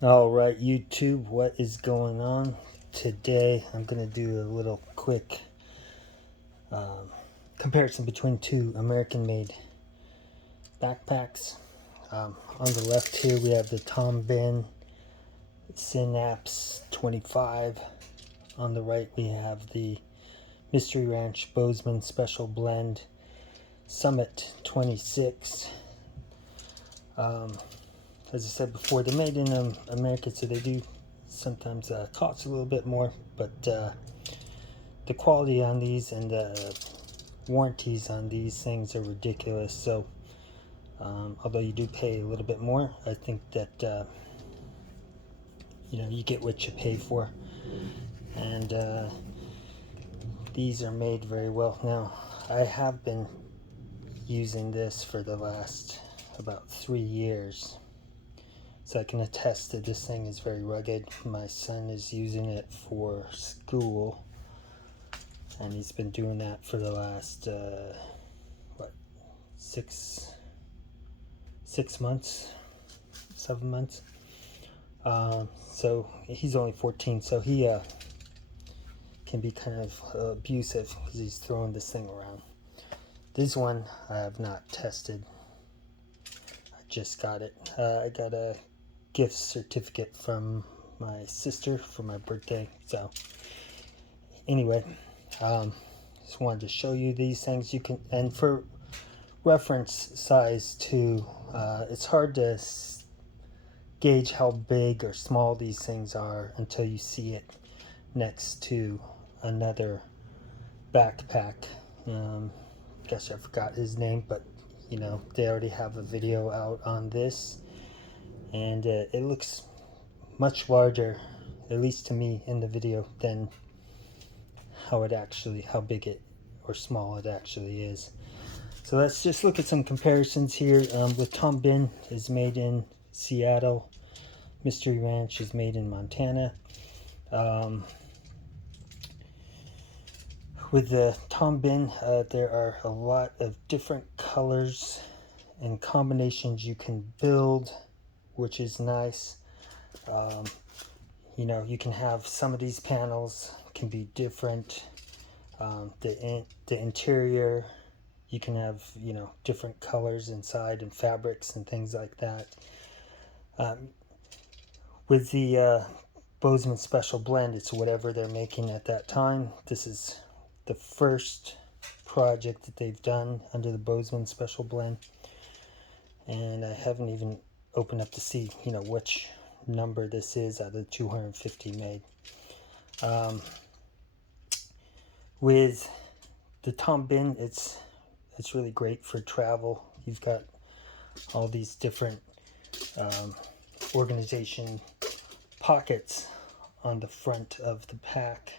Alright, YouTube, what is going on? Today I'm going to do a little quick comparison between two American made backpacks. On the left here we have the Tom Bihn Synapse 25. On the right we have the Mystery Ranch Bozeman Special Blend Summit 26. As I said before, they're made in America, so they do sometimes cost a little bit more, but the quality on these and the warranties on these things are ridiculous. So although you do pay a little bit more, I think that you get what you pay for, and these are made very well. Now I have been using this for the last about 3 years, so I can attest that this thing is very rugged. My son is using it for school, and he's been doing that for the last six months, 7 months. So he's only 14, so he can be kind of abusive because he's throwing this thing around. This one I have not tested. I just got it. I got a gift certificate from my sister for my birthday. So anyway, just wanted to show you these things. You can, and for reference size too, it's hard to gauge how big or small these things are until you see it next to another backpack. Guess I forgot his name, but they already have a video out on this, and it looks much larger, at least to me in the video, than how big it or small it actually is. So let's just look at some comparisons here. With Tom Bihn is made in Seattle. Mystery Ranch is made in Montana. With the Tom Bihn, there are a lot of different colors and combinations you can build, which is nice. You can have some of these panels can be different. The interior, you can have different colors inside and fabrics and things like that. With the Bozeman Special Blend, it's whatever they're making at that time. This is the first project that they've done under the Bozeman Special Blend, and I haven't even opened up to see which number this is out of the 250 made. With the Tom Bihn, it's really great for travel. You've got all these different organization pockets on the front of the pack.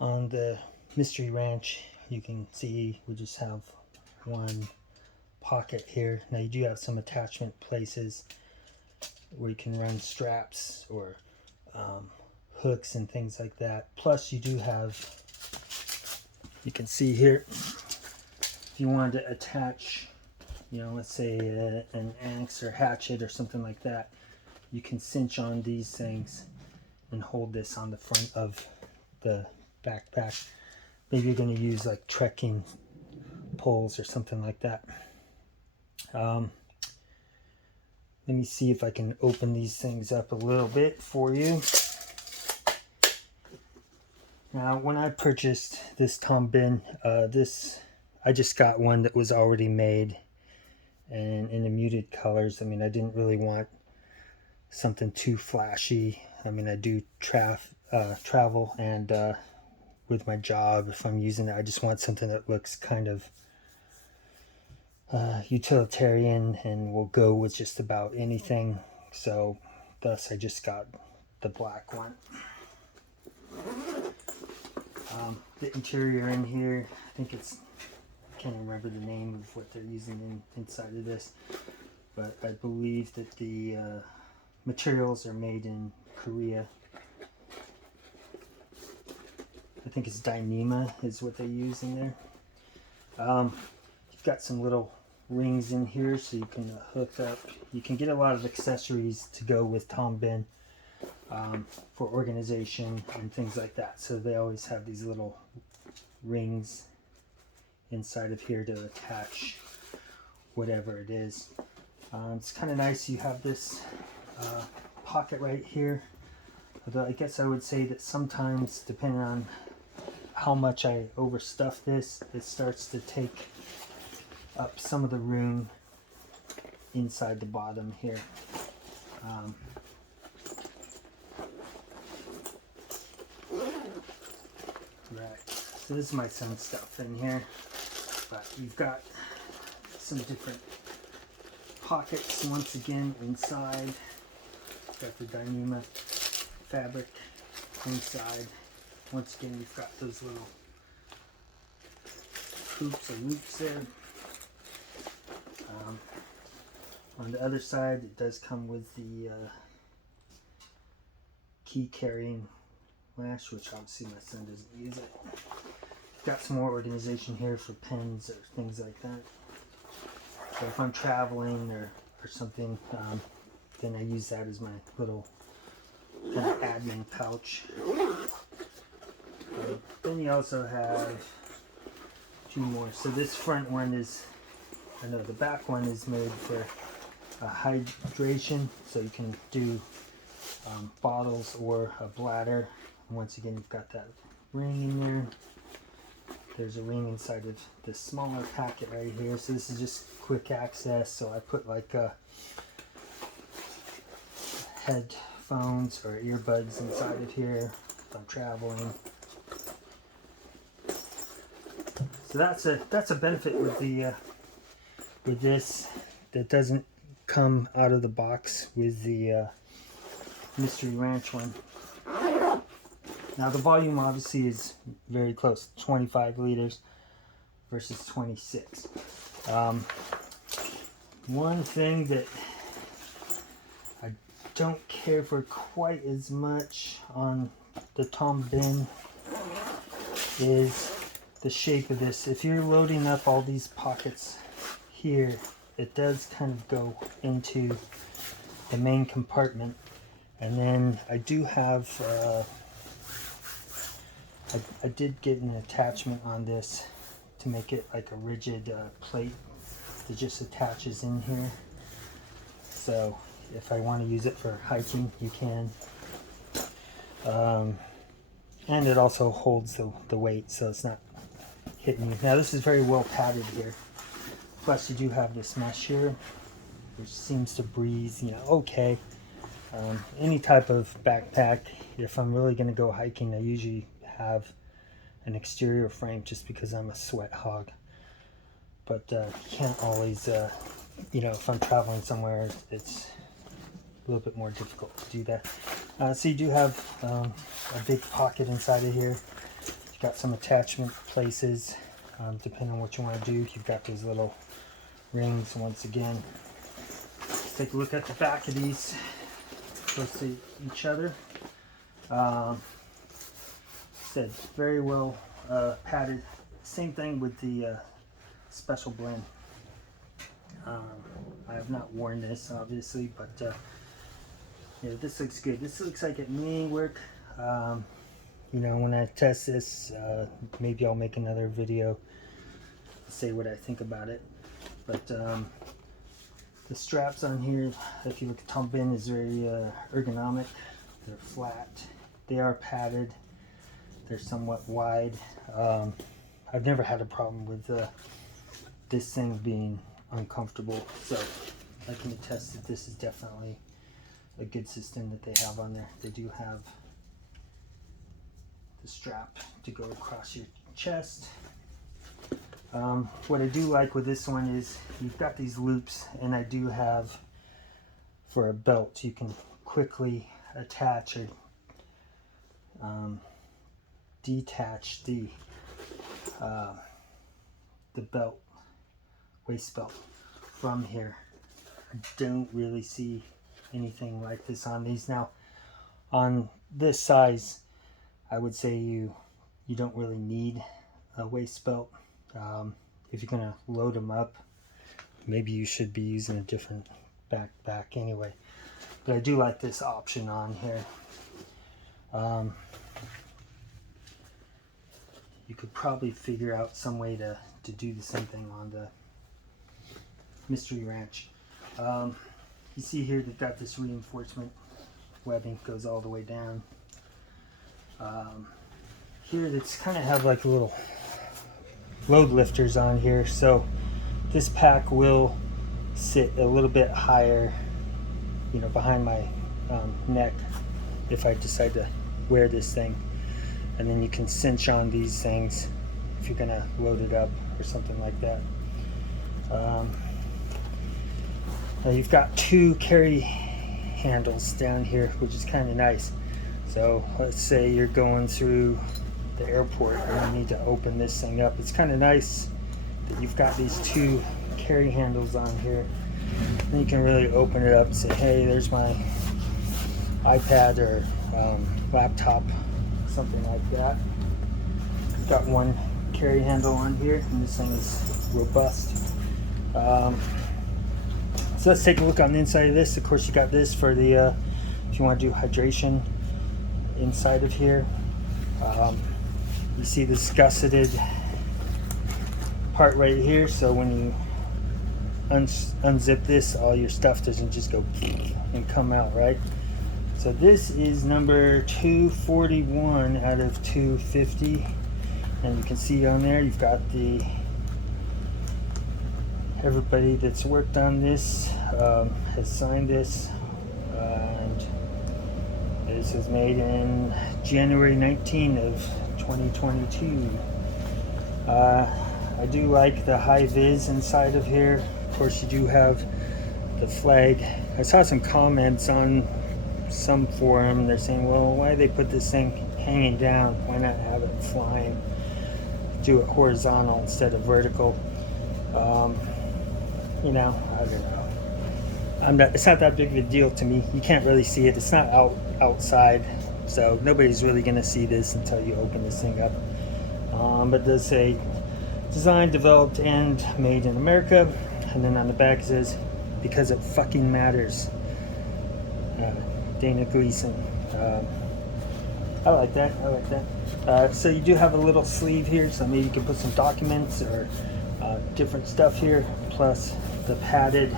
On the Mystery Ranch, you can see we just have one pocket here. Now you do have some attachment places where you can run straps or hooks and things like that. Plus you do have, you can see here, if you wanted to attach, let's say an axe or hatchet or something like that, you can cinch on these things and hold this on the front of the backpack. Maybe you're going to use like trekking poles or something like that. Let me see if I can open these things up a little bit for you. Now, when I purchased this Tom Bihn, I just got one that was already made and in the muted colors. I mean, I didn't really want something too flashy. I mean, I do travel, and with my job, if I'm using it, I just want something that looks kind of utilitarian and will go with just about anything. So thus I just got the black one. The interior in here, I think it's, I can't remember the name of what they're using inside of this, but I believe that the materials are made in Korea. I think it's Dyneema is what they use in there. You've got some little rings in here so you can hook up. You can get a lot of accessories to go with Tom Bihn for organization and things like that. So they always have these little rings inside of here to attach whatever it is. It's kind of nice. You have this pocket right here. Although I guess I would say that sometimes, depending on how much I overstuff this, it starts to take up some of the room inside the bottom here. Right, so this is my son's stuff in here, but you've got some different pockets once again inside. Got the Dyneema fabric inside. Once again, you've got those little hoops or loops there. On the other side, it does come with the key carrying lash, which obviously my son doesn't use it. Got some more organization here for pens or things like that. So if I'm traveling or something, then I use that as my little kind of admin pouch. Then you also have two more. So this front one is, I know the back one is made for hydration, so you can do bottles or a bladder. And once again, you've got that ring in there. There's a ring inside of this smaller packet right here. So this is just quick access. So I put like headphones or earbuds inside of here if I'm traveling. So that's a benefit with the with this that doesn't come out of the box with the Mystery Ranch one. Now the volume obviously is very close, 25 liters versus 26. One thing that I don't care for quite as much on the Tom Bihn is the shape of this. If you're loading up all these pockets here, it does kind of go into the main compartment. And then I do have I did get an attachment on this to make it like a rigid plate that just attaches in here. So if I want to use it for hiking, you can. And it also holds the weight, so it's not hitting you. Now this is very well padded here. Plus you do have this mesh here, which seems to breathe, you know, okay. Any type of backpack, if I'm really going to go hiking, I usually have an exterior frame just because I'm a sweat hog. But you can't always, you know, if I'm traveling somewhere, it's a little bit more difficult to do that. So you do have a big pocket inside of here. You've got some attachment places, depending on what you want to do. You've got those little rings once again. Let's take a look at the back of these. Close to each other. Said very well padded. Same thing with the special blend. I have not worn this obviously, but yeah, this looks good. This looks like it may work. You know, when I test this, maybe I'll make another video to say what I think about it. But the straps on here, if you look at Tom Bihn, is very ergonomic. They're flat. They are padded. They're somewhat wide. I've never had a problem with this thing being uncomfortable. So I can attest that this is definitely a good system that they have on there. They do have the strap to go across your chest. What I do like with this one is you've got these loops, and I do have for a belt you can quickly attach or detach the belt, waist belt from here. I don't really see anything like this on these. Now on this size, I would say you don't really need a waist belt. If you're going to load them up, maybe you should be using a different backpack anyway. But I do like this option on here. You could probably figure out some way to do the same thing on the Mystery Ranch. You see here they've got this reinforcement webbing, goes all the way down. Here it's kind of have like little load lifters on here, so this pack will sit a little bit higher, you know, behind my neck if I decide to wear this thing. And then you can cinch on these things if you're gonna load it up or something like that. Now you've got two carry handles down here, which is kind of nice. So let's say you're going through the airport and you need to open this thing up. It's kind of nice that you've got these two carry handles on here. And you can really open it up and say, hey, there's my iPad or laptop, something like that. I've got one carry handle on here, and this thing is robust. So let's take a look on the inside of this. Of course, you got this for the if you want to do hydration inside of here. You see this gusseted part right here, so when you unzip this, all your stuff doesn't just go and come out, right? So this is number 241 out of 250, and you can see on there you've got the everybody that's worked on this has signed this, and this was made in January 19 of 2022. I do like the high vis inside of here. Of course, you do have the flag. I saw some comments on some forum. They're saying, well, why they put this thing hanging down? Why not have it flying? Do it horizontal instead of vertical. You know, I don't know. It's not that big of a deal to me. You can't really see it. It's not outside, so nobody's really going to see this until you open this thing up. But it does say designed, developed, and made in America. And then on the back it says, because it fucking matters. Dana Gleason. I like that. I like that. So you do have a little sleeve here, so maybe you can put some documents or different stuff here, plus the padded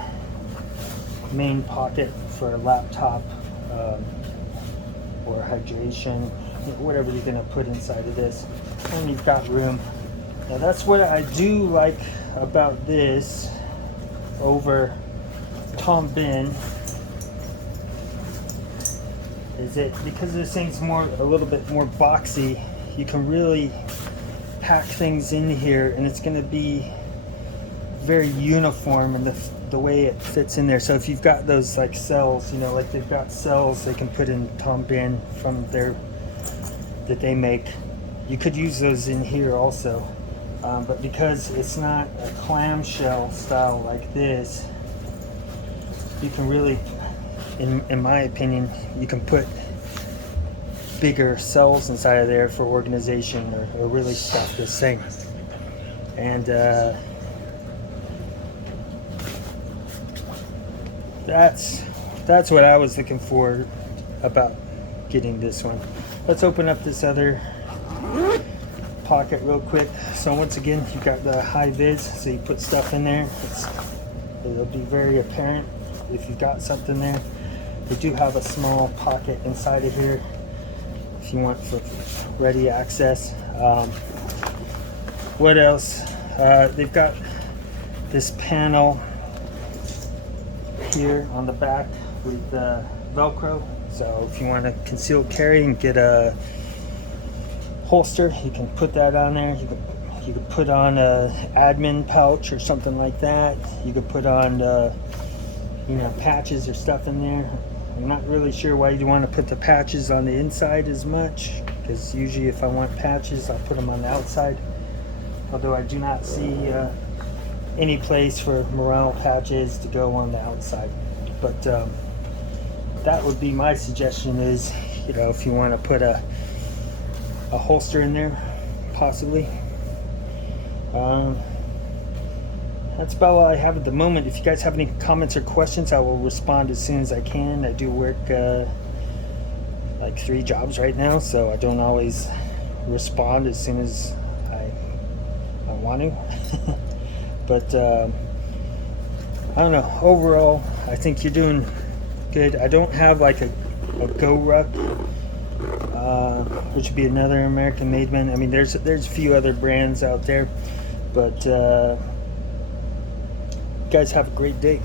main pocket for a laptop or hydration, whatever you're going to put inside of this. And you've got room. Now that's what I do like about this over Tom Bihn, is it because this thing's a little bit more boxy, you can really pack things in here and it's going to be very uniform in the way it fits in there. So if you've got those like cells, you know, like they've got cells they can put in Tom Bihn from that they make, you could use those in here also. But because it's not a clamshell style like this, you can really, in my opinion, you can put bigger cells inside of there for organization or really stuff this thing. And that's what I was looking for about getting this one. Let's open up this other pocket real quick. So once again, you've got the high vis, so you put stuff in there. It'll be very apparent if you've got something there. They do have a small pocket inside of here if you want for ready access. What else? They've got this panel here on the back with Velcro. So if you want to conceal carry and get a holster, you can put that on there. You could put on a admin pouch or something like that. You could put on patches or stuff in there. I'm not really sure why you want to put the patches on the inside as much, because usually if I want patches I'll put them on the outside, although I do not see any place for morale patches to go on the outside. But that would be my suggestion, is, you know, if you want to put a holster in there, possibly. that's about all I have at the moment. If you guys have any comments or questions, I will respond as soon as I can. I do work like 3 jobs right now, so I don't always respond as soon as I want to. But I don't know. Overall, I think you're doing good. I don't have like a Go Ruck, which would be another American-made one. I mean, there's a few other brands out there, but you guys have a great day.